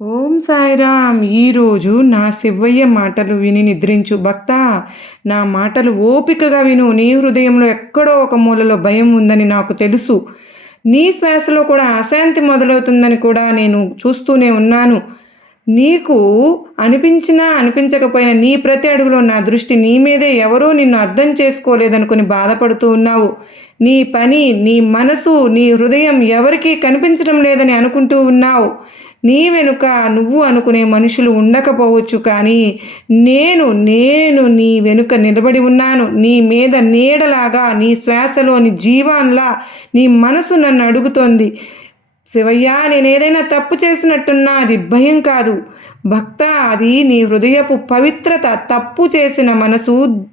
ఓం సాయిరామ్ ఈరోజు నా శివయ్య మాటలు విని నిద్రించు భక్త. నా మాటలు ఓపికగా విను. నీ హృదయంలో ఎక్కడో ఒక మూలలో భయం ఉందని నాకు తెలుసు. నీ శ్వాసలో కూడా అశాంతి మొదలవుతుందని కూడా నేను చూస్తూనే ఉన్నాను. నీకు అనిపించినా అనిపించకపోయినా నీ ప్రతి అడుగులో నా దృష్టి నీ మీదే ఎవరో నిన్ను అర్థం చేసుకోలేదనుకుని బాధపడుతూ ఉన్నావు. నీ పని నీ మనసు నీ హృదయం ఎవరికీ కనిపించడం లేదని అనుకుంటూ ఉన్నావు. నీ వెనుక నువ్వు అనుకునే మనుషులు ఉండకపోవచ్చు కానీ నేను నేను నీ వెనుక నిలబడి ఉన్నాను. నీ మీద నీడలాగా నీ శ్వాసలోని జీవాన్లా నీ మనసు నన్ను అడుగుతోంది. శివయ్య నేను ఏదైనా తప్పు చేసినట్టున్నా అది భయం కాదు. భక్త అది నీ హృదయపు పవిత్రత. తప్పు చేసిన మనసు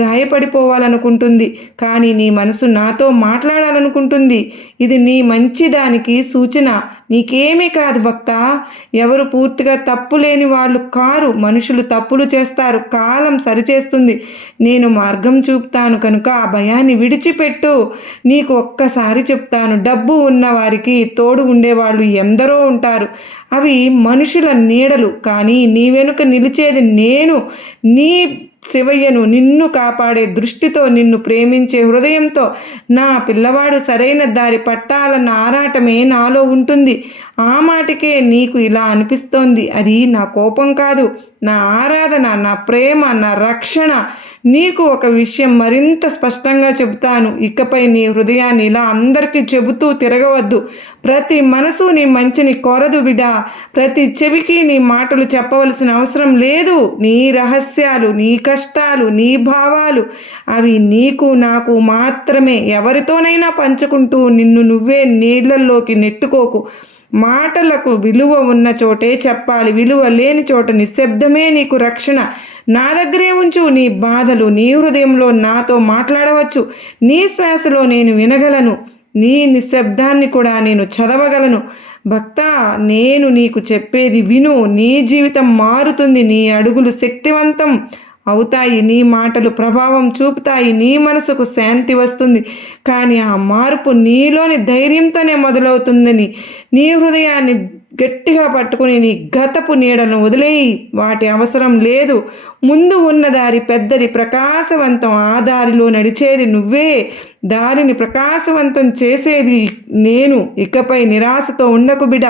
గాయపడిపోవాలనుకుంటుంది. కానీ నీ మనసు నాతో మాట్లాడాలనుకుంటుంది. ఇది నీ మంచిదానికి సూచన. నీకేమీ కాదు భక్త. ఎవరు పూర్తిగా తప్పు లేని వాళ్ళు కారు. మనుషులు తప్పులు చేస్తారు. కాలం సరిచేస్తుంది. నేను మార్గం చూపుతాను కనుక ఆ భయాన్ని విడిచిపెట్టు. నీకు ఒక్కసారి చెప్తాను. డబ్బు ఉన్న వారికి తోడు ఉండేవాళ్ళు ఎందరో ఉంటారు. అవి మనుషుల నీడలు. కానీ నీ వెనుక నిలిచేది నేను. నీ శివయ్యను నిన్ను కాపాడే దృష్టితో నిన్ను ప్రేమించే హృదయంతో నా పిల్లవాడు సరైన దారి పట్టాలన్న ఆరాటమే నాలో ఉంటుంది. ఆ మాటకే నీకు ఇలా అనిపిస్తోంది. అది నా కోపం కాదు. నా ఆరాధన నా ప్రేమ నా రక్షణ నీకు ఒక విషయం మరింత స్పష్టంగా చెబుతాను. ఇకపై నీ హృదయాన్ని ఇలా అందరికీ చెబుతూ తిరగవద్దు. ప్రతి మనసు నీ మంచిని కోరదు బిడా. ప్రతి చెవికి నీ మాటలు చెప్పవలసిన అవసరం లేదు. నీ రహస్యాలు నీ కష్టాలు నీ భావాలు అవి నీకు నాకు మాత్రమే. ఎవరితోనైనా పంచుకుంటూ నిన్ను నువ్వే నీళ్ళల్లోకి నెట్టుకోకు. మాటలకు విలువ ఉన్న చోటే చెప్పాలి విలువ లేని చోట నిశ్శబ్దమే నీకు రక్షణ. నా దగ్గరే ఉంచు నీ బాధలు నీ హృదయంలో నాతో మాట్లాడవచ్చు. నీ శ్వాసలో నేను వినగలను. నీ నిశ్శబ్దాన్ని కూడా నేను చదవగలను. భక్త నేను నీకు చెప్పేది విను. నీ జీవితం మారుతుంది. నీ అడుగులు శక్తివంతం అవుతాయి. నీ మాటలు ప్రభావం చూపుతాయి. నీ మనసుకు శాంతి వస్తుంది. కానీ ఆ మార్పు నీలోని ధైర్యంతోనే మొదలవుతుందని నీ హృదయాన్ని గట్టిగా పట్టుకుని నీ గతపు నీడను వదిలేయి. వాటి అవసరం లేదు. ముందు ఉన్న దారి పెద్దది. ప్రకాశవంతం ఆ దారిలో నడిచేది నువ్వే. దారిని ప్రకాశవంతం చేసేది నేను. ఇకపై నిరాశతో ఉండకు బిడ.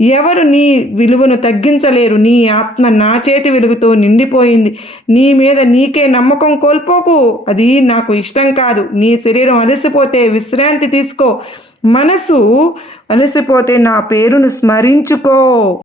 ఎవరు నీ విలువను తగ్గించలేరు. నీ ఆత్మ నా చేతి వెలుగుతో నిండిపోయింది. నీ మీద నీకే నమ్మకం కోల్పోకు. అది నాకు ఇష్టం కాదు. నీ శరీరం అలసిపోతే విశ్రాంతి తీసుకో. మనసు అలసిపోతే నా పేరును స్మరించుకో.